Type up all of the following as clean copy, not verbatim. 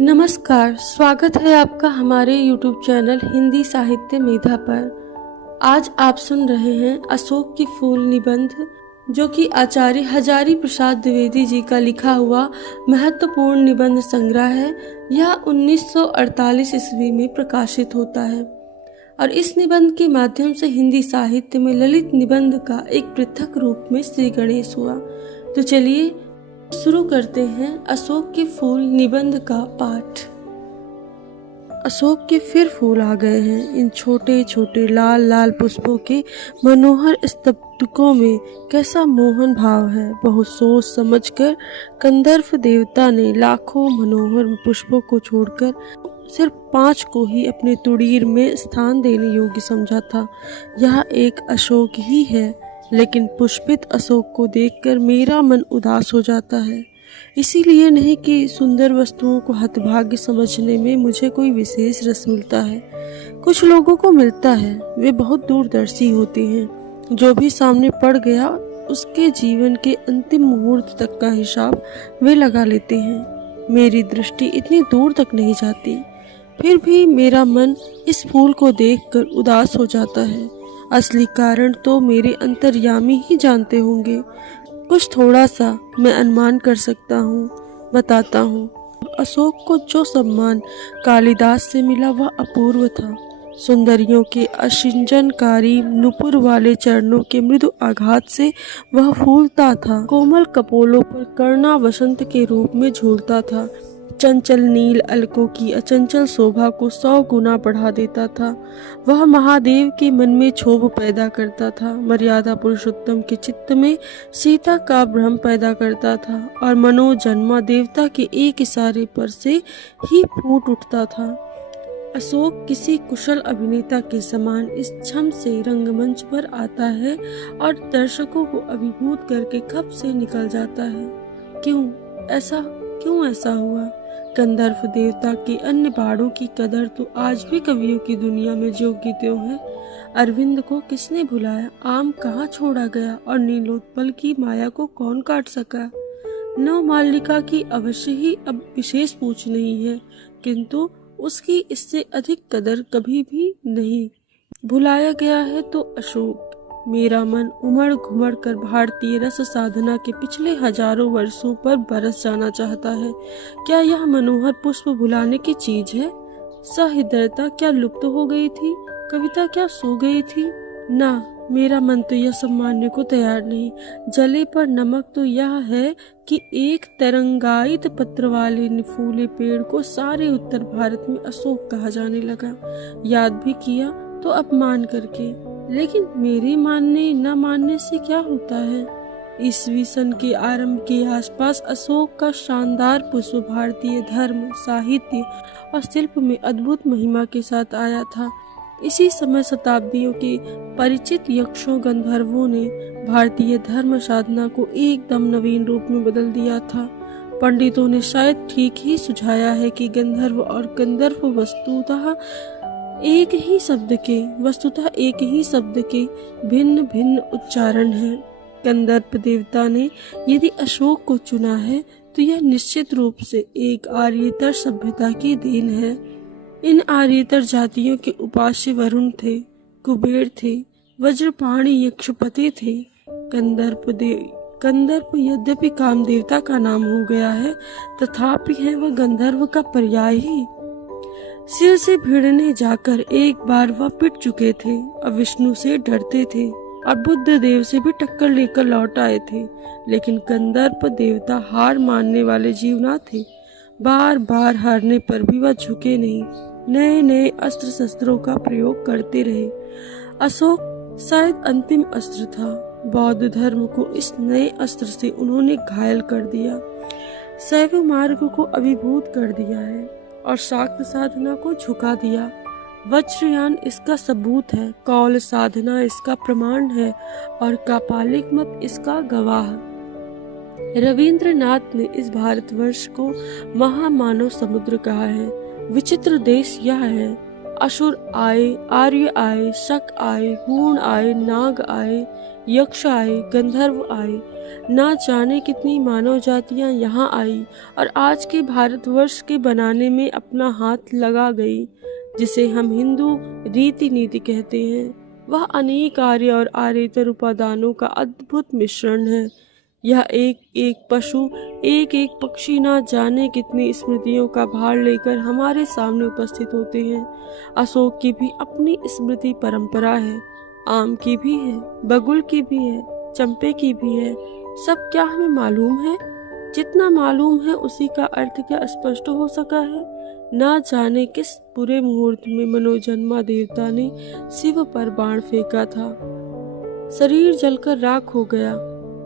नमस्कार, स्वागत है आपका हमारे YouTube चैनल हिंदी साहित्य मेधा पर। आज आप सुन रहे हैं अशोक की फूल निबंध, जो कि आचार्य हजारी प्रसाद द्विवेदी जी का लिखा हुआ महत्वपूर्ण निबंध संग्रह है। यह 1948 ईस्वी में प्रकाशित होता है और इस निबंध के माध्यम से हिंदी साहित्य में ललित निबंध का एक पृथक रूप में श्री गणेश हुआ। तो चलिए शुरू करते हैं अशोक के फूल निबंध का पाठ। अशोक के फिर फूल आ गए हैं। इन छोटे छोटे लाल लाल पुष्पों के मनोहर स्तब्धकों में कैसा मोहन भाव है। बहुत सोच समझकर कंदर्प देवता ने लाखों मनोहर पुष्पों को छोड़कर सिर्फ 5 को ही अपने तुड़ीर में स्थान देने योग्य समझा था। यह एक अशोक ही है, लेकिन पुष्पित अशोक को देखकर मेरा मन उदास हो जाता है। इसीलिए नहीं कि सुंदर वस्तुओं को हतभाग्य समझने में मुझे कोई विशेष रस मिलता है। कुछ लोगों को मिलता है, वे बहुत दूरदर्शी होते हैं। जो भी सामने पड़ गया उसके जीवन के अंतिम मुहूर्त तक का हिसाब वे लगा लेते हैं। मेरी दृष्टि इतनी दूर तक नहीं जाती, फिर भी मेरा मन इस फूल को देखकर उदास हो जाता है। असली कारण तो मेरे अंतर्यामी ही जानते होंगे। कुछ थोड़ा सा मैं अनुमान कर सकता हूँ, बताता हूँ। अशोक को जो सम्मान कालिदास से मिला वह अपूर्व था। सुंदरियों के असिंजनकारी नुपुर वाले चरणों के मृदु आघात से वह फूलता था। कोमल कपोलों पर कर्णा वसंत के रूप में झूलता था। चंचल नील अलकों की अचंचल शोभा को 100 गुना बढ़ा देता था। वह महादेव के मन में क्षोभ पैदा करता था, मर्यादा पुरुषोत्तम के चित्त में सीता का भ्रम पैदा करता था और मनोजन्मा देवता के एक इशारे पर से ही फूट उठता था। अशोक किसी कुशल अभिनेता के समान इस क्षम से रंगमंच पर आता है और दर्शकों को अभिभूत करके खप से निकल जाता है। क्यों ऐसा हुआ? कंदर्प देवता के अन्य बाणों की कदर तो आज भी कवियों की दुनिया में ज्यों की त्यों है। अरविंद को किसने भुलाया, आम कहाँ छोड़ा गया और नीलोत्पल की माया को कौन काट सका। नवमालिका की अवश्य ही अब विशेष पूछ नहीं है, किंतु उसकी इससे अधिक कदर कभी भी नहीं। भुलाया गया है तो अशोक। मेरा मन उमड़ घुमड़ कर भारतीय रस साधना के पिछले हजारों वर्षों पर बरस जाना चाहता है। क्या यह मनोहर पुष्प भुलाने की चीज है? सहृदयता क्या लुप्त हो गई थी? कविता क्या सो गई थी? ना, मेरा मन तो यह सब मानने को तैयार नहीं। जले पर नमक तो यह है कि एक तरंगायित पत्र वाले फूले पेड़ को सारे उत्तर भारत में अशोक कहा जाने लगा। याद भी किया तो अपमान करके, लेकिन मेरे मानने न मानने से क्या होता है। ईस्वी सन के आरंभ के आसपास अशोक का शानदार पुष्प भारतीय धर्म, साहित्य और शिल्प में अद्भुत महिमा के साथ आया था। इसी समय शताब्दियों के परिचित यक्षों गंधर्वों ने भारतीय धर्म साधना को एकदम नवीन रूप में बदल दिया था। पंडितों ने शायद ठीक ही सुझाया है कि गंधर्व और गंधर्व वस्तुतः एक ही शब्द के भिन्न भिन्न उच्चारण हैं। कंदर्प देवता ने यदि अशोक को चुना है तो यह निश्चित रूप से एक आर्येतर सभ्यता की देन है। इन आर्येतर जातियों के उपास्य वरुण थे, कुबेर थे, वज्रपाणी यक्षपति थे। कंदर्प यद्यपि काम देवता का नाम हो गया है, तथापि है वह गंधर्व का पर्याय ही। सिर से भिड़ने जाकर एक बार वह पिट चुके थे और विष्णु से डरते थे और बुद्ध देव से भी टक्कर लेकर लौट आए थे। लेकिन कंदर्प देवता हार मानने वाले जीव न थे। बार बार हारने पर भी वह झुके नहीं, नए नए अस्त्र शस्त्रों का प्रयोग करते रहे। अशोक शायद अंतिम अस्त्र था। बौद्ध धर्म को इस नए अस्त्र से उन्होंने घायल कर दिया, शैव मार्ग को अभिभूत कर दिया है और शाक्त साधना को झुका दिया। वज्रयान इसका सबूत है, कौल साधना इसका प्रमाण है और कापालिक मत इसका गवाह। रविंद्रनाथ ने इस भारतवर्ष को महामानव समुद्र कहा है। विचित्र देश यह है। असुर आए, आर्य आए, शक आए, हूण आए, नाग आए, यक्ष आए, गंधर्व आए, ना जाने कितनी मानव जातियां यहाँ आई और आज के भारतवर्ष के बनाने में अपना हाथ लगा गई। जिसे हम हिंदू रीति नीति कहते हैं, वह अनेक आर्य और आर्येतर उपादानों का अद्भुत मिश्रण है। यह एक एक पशु, एक एक पक्षी ना जाने कितनी स्मृतियों का भार लेकर हमारे सामने उपस्थित होते हैं। अशोक की भी अपनी स्मृति परंपरा है, आम की भी है, बगुल की भी है, चंपे की भी है। सब क्या हमें मालूम है? जितना मालूम है उसी का अर्थ क्या स्पष्ट हो सका है? ना जाने किस बुरे मुहूर्त में मनोजन्मा देवता ने शिव पर बाण फेंका था, शरीर जलकर राख हो गया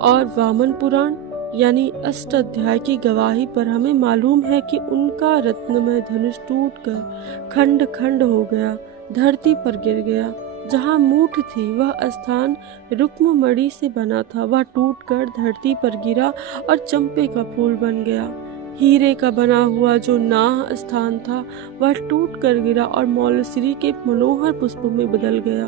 और वामन पुराण यानी अष्टाध्याय की गवाही पर हमें मालूम है कि उनका रत्नमय धनुष टूटकर खंड खंड हो गया, धरती पर गिर गया। जहाँ मूठ थी वह स्थान रुक्ममणि से बना था, वह टूटकर धरती पर गिरा और चंपे का फूल बन गया। हीरे का बना हुआ जो नाह स्थान था वह टूट कर गिरा और मौलश्री के मनोहर पुष्पों में बदल गया।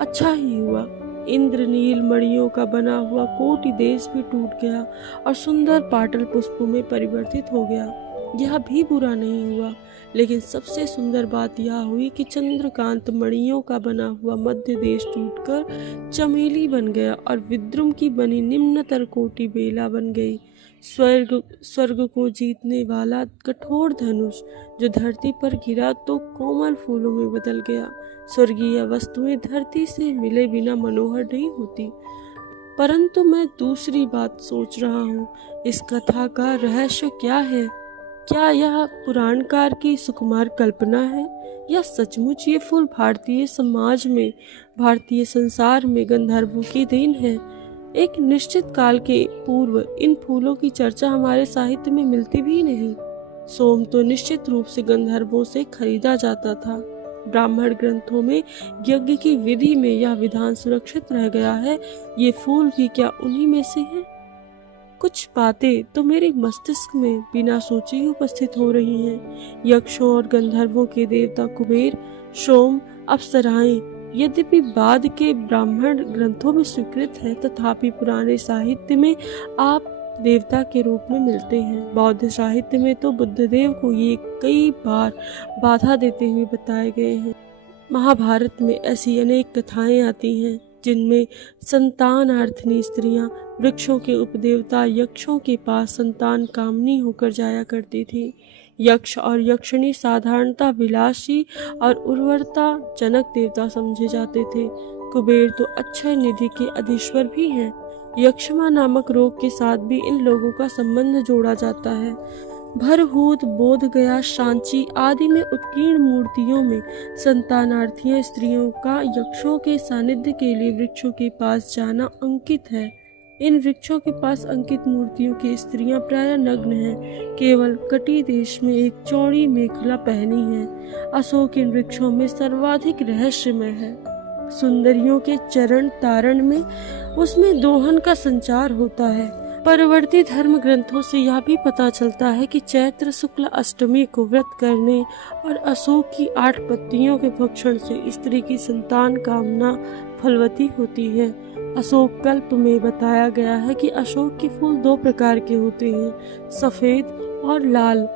अच्छा ही हुआ, इंद्रनील मणियों का बना हुआ कोटि देश भी टूट गया और सुंदर पाटल पुष्पों में परिवर्तित हो गया। यह भी बुरा नहीं हुआ, लेकिन सबसे सुंदर बात यह हुई कि चंद्रकांत मणियों का बना हुआ मध्य देश टूटकर चमेली बन गया और विद्रुम की बनी निम्नतर कोटि बेला बन गई। स्वर्ग को जीतने वाला कठोर धनुष जो धरती पर गिरा तो कोमल फूलों में बदल गया। स्वर्गीय वस्तुएं धरती से मिले बिना मनोहर नहीं होती। परंतु मैं दूसरी बात सोच रहा हूँ, इस कथा का रहस्य क्या है? क्या यह पुराणकार की सुकुमार कल्पना है या सचमुच ये फूल भारतीय समाज में, भारतीय संसार में गंधर्वों की देन है? एक निश्चित काल के पूर्व इन फूलों की चर्चा हमारे साहित्य में मिलती भी नहीं। सोम तो निश्चित रूप से गंधर्वों से खरीदा जाता था। ब्राह्मण ग्रंथों में यज्ञ की विधि में यह विधान सुरक्षित रह गया है। ये फूल भी क्या उन्हीं में से हैं? कुछ बातें तो मेरे मस्तिष्क में बिना सोचे ही उपस्थित हो रही हैं। यक्षों और गंधर्वों के देवता कुबेर, सोम, अप्सराएं यद्यपि बाद के ब्राह्मण ग्रंथों में स्वीकृत है, तथापि पुराने साहित्य में आप देवता के रूप में मिलते हैं। बौद्ध साहित्य में तो बुद्धदेव को ये कई बार बाधा देते हुए बताए गए हैं। महाभारत में ऐसी अनेक कथाएं आती हैं जिनमें संतानार्थिनी स्त्रियां वृक्षों के उपदेवता यक्षों के पास संतान कामनी होकर जाया करती थी। यक्ष और यक्षिणी साधारणतः विलासी और उर्वरता जनक देवता समझे जाते थे। कुबेर तो अक्षय निधि के अधीश्वर भी हैं। यक्षमा नामक रोग के साथ भी इन लोगों का संबंध जोड़ा जाता है। भरहूत, बोध गया, सांची आदि में उत्कीर्ण मूर्तियों में संतानार्थियां स्त्रियों का यक्षों के सानिध्य के लिए वृक्षों के पास जाना अंकित है। इन वृक्षों के पास अंकित मूर्तियों की स्त्रियां प्रायः नग्न हैं, केवल कटी देश में एक चौड़ी मेखला पहनी है। अशोक इन वृक्षों में सर्वाधिक रहस्यमय है। सुंदरियों के चरण तारण में उसमें दोहन का संचार होता है। परवर्ती धर्म ग्रंथों से यह भी पता चलता है कि चैत्र शुक्ल अष्टमी को व्रत करने और अशोक की 8 पत्तियों के भक्षण से स्त्री की संतान कामना फलवती होती है। अशोक कल्प में बताया गया है कि अशोक के फूल 2 प्रकार के होते हैं, सफेद और लाल।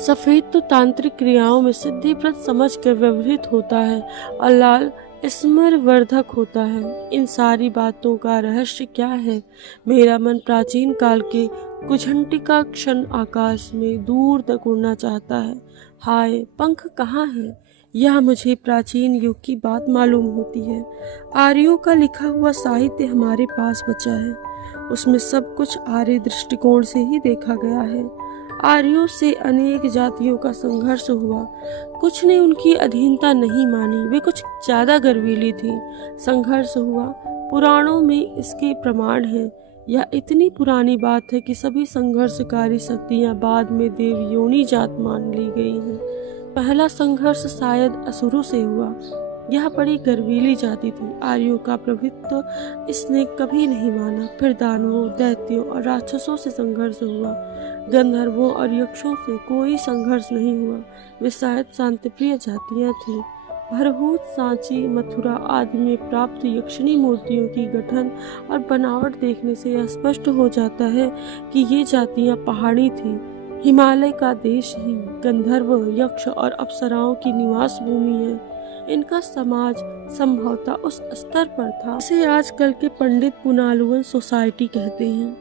सफेद तो तांत्रिक क्रियाओं में सिद्धिप्रद समझकर व्यवहृत होता है और लाल स्मरवर्धक होता है। इन सारी बातों का रहस्य क्या है? मेरा मन प्राचीन काल के कुझंटिका क्षण आकाश में दूर तक उड़ना चाहता है। हाय, पंख कहाँ है? यह मुझे प्राचीन युग की बात मालूम होती है। आर्यों का लिखा हुआ साहित्य हमारे पास बचा है। उसमें सब कुछ आर्य दृष्टिकोण से ही देखा गया है। आर्यों से अनेक जातियों का संघर्ष हुआ। कुछ ने उनकी अधीनता नहीं मानी, वे कुछ ज्यादा गर्वीली थी। संघर्ष हुआ, पुराणों में इसके प्रमाण हैं। यह इतनी पुरानी बात है कि सभी संघर्षकारी शक्तियां बाद में देवयोनि जात मान ली गई हैं। पहला संघर्ष शायद असुरों से हुआ। यह बड़ी गर्वीली जाति थी। आर्यों का प्रभुत्व इसने कभी नहीं माना। फिर दानवों, दैत्यों और राक्षसों से संघर्ष हुआ। गंधर्वों और यक्षों से कोई संघर्ष नहीं हुआ। वे शायद शांतिप्रिय जातियां थीं। भरहूत, सांची, मथुरा आदि में प्राप्त यक्षिणी मूर्तियों की गठन और बनावट देखने से यह स्पष्ट हो जाता है कि ये जातियां पहाड़ी थी। हिमालय का देश ही गंधर्व, यक्ष और अप्सराओं की निवास भूमि है। इनका समाज संभवतः उस स्तर पर था जिसे आजकल के पंडित पुनालुवन सोसाइटी कहते हैं,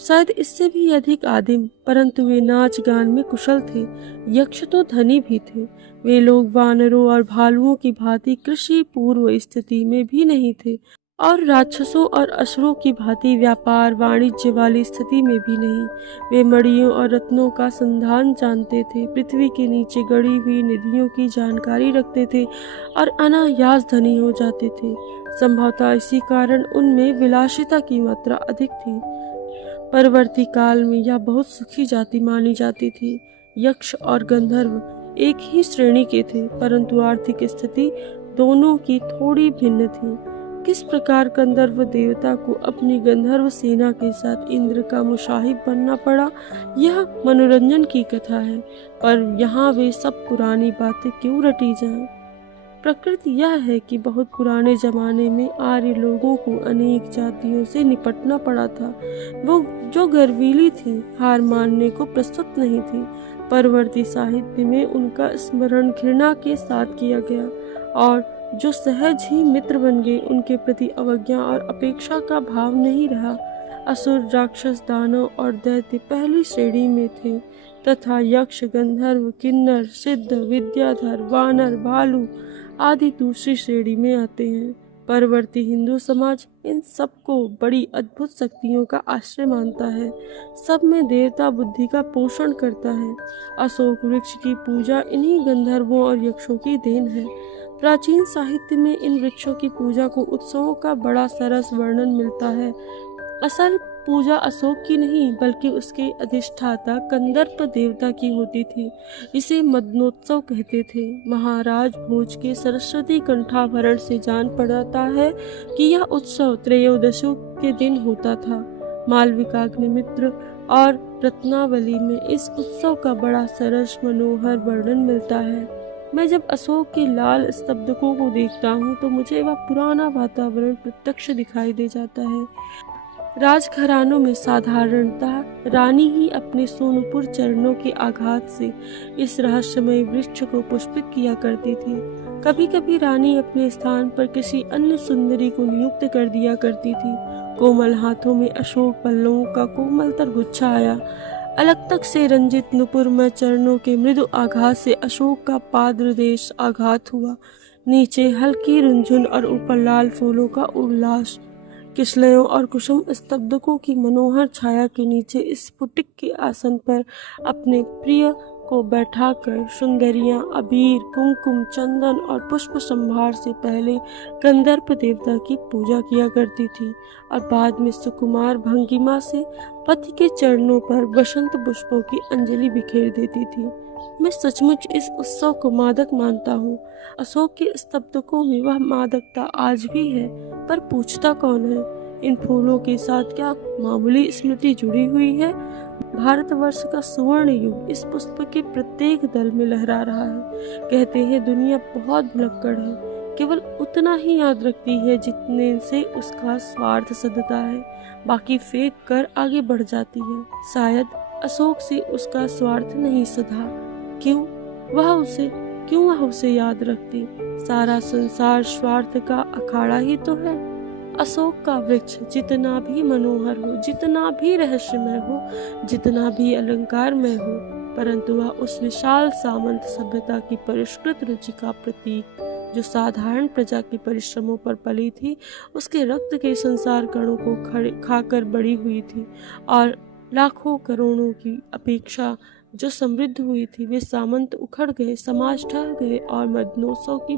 शायद इससे भी अधिक आदिम, परंतु वे नाच गान में कुशल थे। यक्ष तो धनी भी थे। वे लोग वानरों और भालुओं की भांति कृषि पूर्व स्थिति में भी नहीं थे और राक्षसों और असुरों की भांति व्यापार वाणिज्य वाली स्थिति में भी नहीं। वे मणियों और रत्नों का संधान जानते थे, पृथ्वी के नीचे गड़ी हुई निधियों की जानकारी रखते थे और अनायास धनी हो जाते थे। संभवतः इसी कारण उनमें विलासिता की मात्रा अधिक थी। परवर्ती काल में यह बहुत सुखी जाति मानी जाती थी। यक्ष और गंधर्व एक ही श्रेणी के थे, परंतु आर्थिक स्थिति दोनों की थोड़ी भिन्न थी। किस प्रकार गंधर्व देवता को अपनी गंधर्व सेना के साथ इंद्र का मुसाहिब बनना पड़ा, यह मनोरंजन की कथा है, पर यहाँ वे सब पुरानी बातें क्यों रटी जाएं? प्रकृति यह है कि बहुत पुराने जमाने में आर्य लोगों को अनेक जातियों से निपटना पड़ा था। वो जो गर्वीली थी, हार मानने को प्रस्तुत नहीं थी। परवर्ती साहित्य में उनका स्मरण घृणा के साथ किया गया और जो सहज ही मित्र बन गए, उनके प्रति अवज्ञा और अपेक्षा का भाव नहीं रहा। असुर, राक्षस, दानव और दैत्य पहली श्रेणी में थे तथा यक्ष, गंधर्व, किन्नर, सिद्ध, विद्याधर, वानर, भालू आदि दूसरी श्रेणी में आते हैं। परवर्ती हिंदू समाज इन सबको बड़ी अद्भुत शक्तियों का आश्रय मानता है। सब में देवता बुद्धि का पोषण करता है। अशोक वृक्ष की पूजा इन्हीं गंधर्वों और यक्षों की देन है। प्राचीन साहित्य में इन वृक्षों की पूजा को उत्सवों का बड़ा सरस वर्णन मिलता है। असल पूजा अशोक की नहीं, बल्कि उसके अधिष्ठाता कंदर्प देवता की होती थी। इसे मदनोत्सव कहते थे। महाराज भोज के सरस्वती कंठाभरण से जान पड़ता है कि यह उत्सव त्रयोदशों के दिन होता था। मालविकाग्निमित्र और रत्नावली में इस उत्सव का बड़ा सरस मनोहर वर्णन मिलता है। मैं जब अशोक के लाल स्तब्धकों को देखता हूँ तो मुझे वह पुराना वातावरण प्रत्यक्ष दिखाई दे जाता है। राजघरानों में साधारणतः रानी ही अपने सोनपुर चरणों के आघात से इस रहस्यमय वृक्ष को पुष्पित किया करती थी। कभी कभी रानी अपने स्थान पर किसी अन्य सुंदरी को नियुक्त कर दिया करती थी। कोमल हाथों में अशोक पल्लवों का कोमलतर गुच्छा आया। अलग तक से रंजित नुपुरमय चरणों के मृदु आघात से अशोक का पाददेश आघात हुआ। नीचे हल्की रुंझुन और ऊपर लाल फूलों का उल्लास। किशलयों और कुसुम स्तब्धकों की मनोहर छाया के नीचे स्फुटिक के आसन पर अपने प्रिय को बैठाकर सुंदरियां अबीर, कुमकुम, चंदन और पुष्प संभार से पहले गंधर्व देवता की पूजा किया करती थी और बाद में सुकुमार भंगिमा से पति के चरणों पर वसंत पुष्पों की अंजलि बिखेर देती थी। मैं सचमुच इस उत्सव को मादक मानता हूँ। अशोक के स्तब्धकों में वह मादकता आज भी है, पर पूछता कौन है? इन फूलों के साथ क्या मामूली स्मृति जुड़ी हुई है? भारतवर्ष का सुवर्ण युग इस पुष्प के प्रत्येक दल में लहरा रहा है। कहते हैं दुनिया बहुत भुलक्कड़ है, केवल उतना ही याद रखती है जितने से उसका स्वार्थ सधता है, बाकी फेंक कर आगे बढ़ जाती है। शायद अशोक से उसका स्वार्थ नहीं सधा। क्यों वह उसे याद रखती? सारा संसार स्वार्थ का अखाड़ा ही तो है। अशोक का वृक्ष जितना भी मनोहर हो, जितना भी रहस्यमय हो, जितना भी अलंकारमय हो, परंतु वह उस विशाल सामंत सभ्यता की परिष्कृत रुचि का प्रतीक, जो साधारण प्रजा के परिश्रमों पर पली थी, उसके रक्त के संसार कणों को खाकर बड़ी हुई थी और लाखों करोड़ों की अपेक्षा जो समृद्ध हुई थी। वे सामंत उखड़ गए, समाज ढह गए और मदनोत्सव की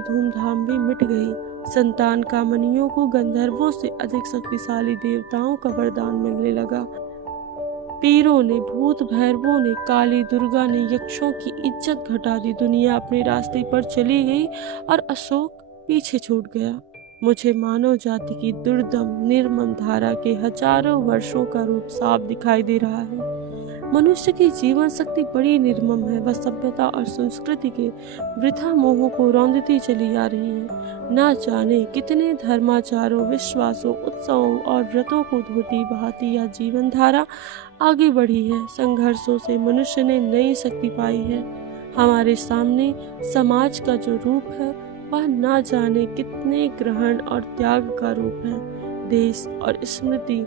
धूमधाम भी मिट गई। संतान कामनियों को गंधर्वों से अधिक शक्तिशाली देवताओं का वरदान मिलने लगा। पीरों ने, भूत भैरवों ने, काली दुर्गा ने यक्षों की इज्जत घटा दी। दुनिया अपने रास्ते पर चली गई और अशोक पीछे छूट गया। मुझे मानव जाति की दुर्दम निर्मम धारा के हजारों वर्षों का रूप साफ दिखाई दे रहा है। मनुष्य की जीवन शक्ति बड़ी निर्मम है। वह सभ्यता और संस्कृति के वृथा मोहों को रौंदती चली आ रही है। ना जाने कितने धर्माचारों, विश्वासों, उत्सवों और व्रतों को धोती बहाती यह जीवन धारा आगे बढ़ी है। संघर्षों से मनुष्य ने नई शक्ति पाई है। हमारे सामने समाज का जो रूप है वह ना जाने कितने ग्रहण और त्याग का रूप है। देश और स्मृति,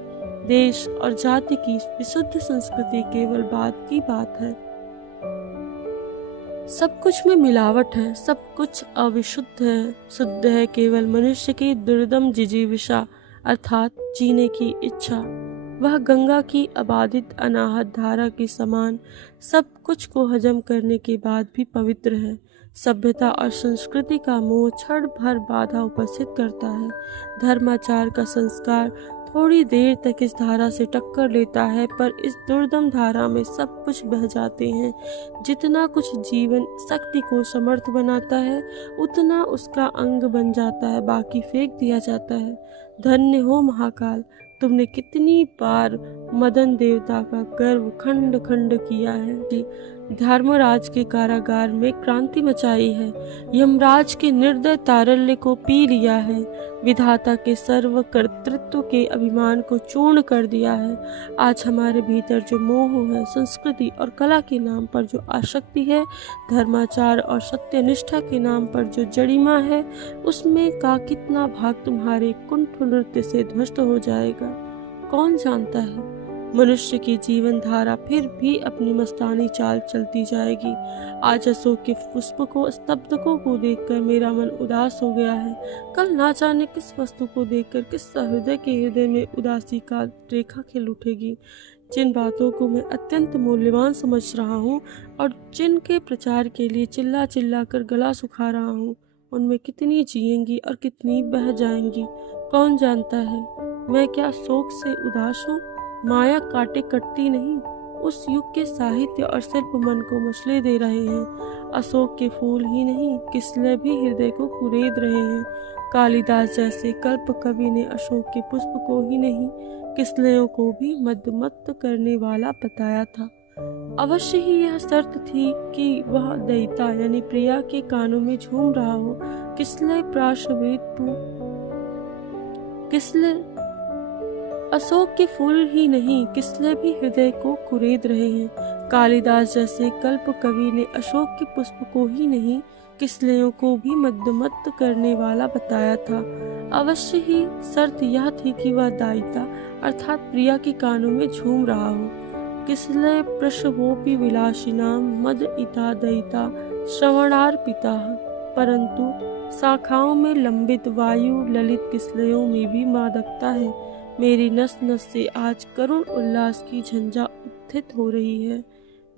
देश और जाति की विशुद्ध संस्कृति केवल बात की बात है। सब कुछ में मिलावट है, सब कुछ अविशुद्ध है। शुद्ध है केवल मनुष्य की दुर्दम जिजीविषा अर्थात जीने की इच्छा। वह गंगा की अबाधित अनाहत धारा के समान सब कुछ को हजम करने के बाद भी पवित्र है। सभ्यता और संस्कृति का मोह क्षण भर बाधा उपस्थित करता है। धर्माचार का संस्कार थोड़ी देर तक इस धारा से टक्कर लेता है, पर इस दुर्दम धारा में सब कुछ बह जाते हैं। जितना कुछ जीवन शक्ति को समर्थ बनाता है उतना उसका अंग बन जाता है, बाकी फेंक दिया जाता है। धन्य हो महाकाल, तुमने कितनी बार मदन देवता का गर्व खंड खंड किया है। धर्मराज के कारागार में क्रांति मचाई है। यमराज के निर्दय तारल्य को पी लिया है। विधाता के सर्व कर्तृत्व के अभिमान को चूर्ण कर दिया है। आज हमारे भीतर जो मोह है, संस्कृति और कला के नाम पर जो आसक्ति है, धर्माचार और सत्यनिष्ठा के नाम पर जो जड़िमा है, उसमें का कितना भाग तुम्हारे कुंठ नृत्य से ध्वस्त हो जाएगा कौन जानता है। मनुष्य की जीवन धारा फिर भी अपनी मस्तानी चाल चलती जाएगी। आज अशोक के पुष्पकों, स्तब्धकों को देखकर मेरा मन उदास हो गया है। कल ना जाने किस वस्तु को देखकर किस हृदय के हृदय में उदासी का रेखा खिल उठेगी। जिन बातों को मैं अत्यंत मूल्यवान समझ रहा हूँ और जिनके प्रचार के लिए चिल्ला चिल्ला कर गला सुखा रहा हूँ, उनमें कितनी जिएंगी और कितनी बह जाएंगी कौन जानता है। मैं क्या शोक से उदास हूँ? माया काटे कटती नहीं। उस युग के साहित्य और शिल्प मन को मछली दे रहे हैं। अशोक के फूल ही नहीं, किसले भी हृदय को कुरेद रहे हैं। कालिदास जैसे कल्प कवि ने अशोक के पुष्प को ही नहीं, किसलयों को भी मदमत्त करने वाला बताया था। अवश्य ही यह शर्त थी कि वह दयिता यानी प्रिया के कानों में झूम रहा हो। किसले प्राशवेद तू, किसले अशोक के फूल ही नहीं, किसले भी हृदय को कुरेद रहे हैं। कालिदास जैसे कल्प कवि ने अशोक के पुष्प को ही नहीं, किसलयों को भी मदमत्त करने वाला बताया था। अवश्य ही शर्त यह थी कि वह दायिता अर्थात प्रिया के कानों में झूम रहा हो। किसलय प्रशवोपि विलासिनाम मद इता दयिता श्रवणार्पिता, परंतु शाखाओं में लंबित वायु ललित किसलयों में भी मादकता है। मेरी नस नस से आज करुण उल्लास की झंझा उत्थित हो रही है।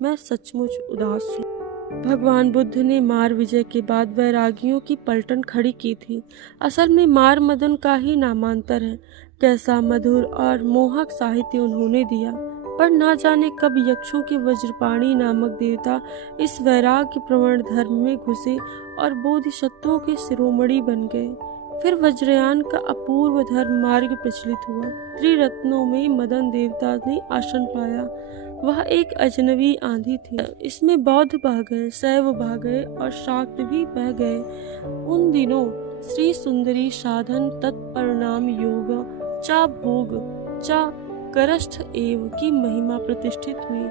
मैं सचमुच उदास हूँ। भगवान बुद्ध ने मार विजय के बाद वैरागियों की पलटन खड़ी की थी। असल में मार मदन का ही नामांतर है। कैसा मधुर और मोहक साहित्य उन्होंने दिया, पर ना जाने कब यक्षों के वज्रपाणी नामक देवता इस वैराग्य प्रवण धर्म में घुसे और बोधिसत्वों के शिरोमणि बन गए। फिर वज्रयान का अपूर्व धर्म मार्ग प्रचलित हुआ। त्रिरत्नों में मदन देवता ने आसन पाया। वह एक अजनबी आंधी थी। इसमें बौद्ध बह गए, शैव बह गए और शाक्त भी बह गए। उन दिनों श्री सुंदरी साधन तत्परिणाम योग चा भोग चा करष्ठ एव की महिमा प्रतिष्ठित हुई।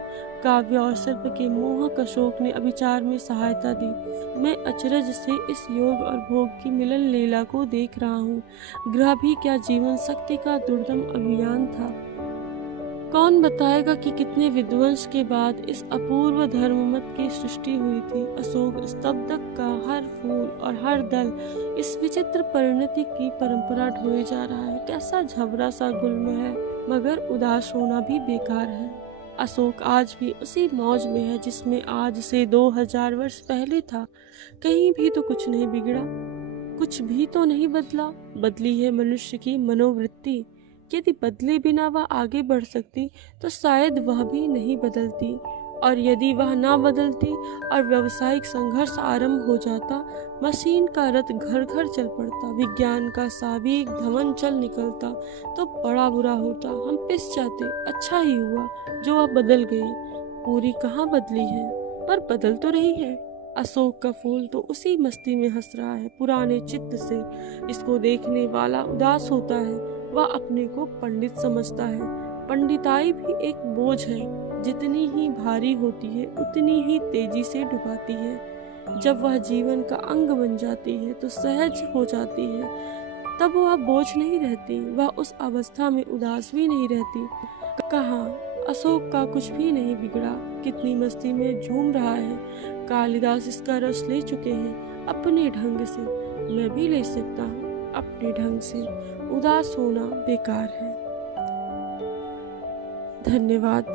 काव्य और शिल्प के मोहक अशोक ने अभिचार में सहायता दी। मैं अचरज से इस योग और भोग की मिलन लीला को देख रहा हूँ। ग्रह भी क्या जीवन शक्ति का दुर्दम अभियान था। कौन बताएगा कि कितने विध्वंस के बाद इस अपूर्व धर्ममत की सृष्टि हुई थी। अशोक स्तब्धक का हर फूल और हर दल इस विचित्र परिणति की परंपरा ढोए जा रहा है। कैसा झबरा सा गुल्म है, मगर उदास होना भी बेकार है। अशोक आज भी उसी मौज में है जिसमें आज से 2000 वर्ष पहले था। कहीं भी तो कुछ नहीं बिगड़ा, कुछ भी तो नहीं बदला। बदली है मनुष्य की मनोवृत्ति। यदि बदले बिना वह आगे बढ़ सकती तो शायद वह भी नहीं बदलती, और यदि वह ना बदलती और व्यावसायिक संघर्ष आरंभ हो जाता, मशीन का रथ घर घर चल पड़ता, विज्ञान का साविक धमन चल निकलता, तो बड़ा बुरा होता। हम पिस जाते। अच्छा ही हुआ जो वह बदल गई। पूरी कहाँ बदली है, पर बदल तो रही है। अशोक का फूल तो उसी मस्ती में हंस रहा है पुराने चित्त से। इसको देखने वाला उदास होता है, वह अपने को पंडित समझता है। पंडिताई भी एक बोझ है, जितनी ही भारी होती है उतनी ही तेजी से डुबाती है। जब वह जीवन का अंग बन जाती है तो सहज हो जाती है, तब वह बोझ नहीं रहती, वह उस अवस्था में उदास भी नहीं रहती। कहाँ अशोक का कुछ भी नहीं बिगड़ा, कितनी मस्ती में झूम रहा है। कालिदास इसका रस ले चुके हैं अपने ढंग से, मैं भी ले सकता हूँ अपने ढंग से। उदास होना बेकार है। धन्यवाद।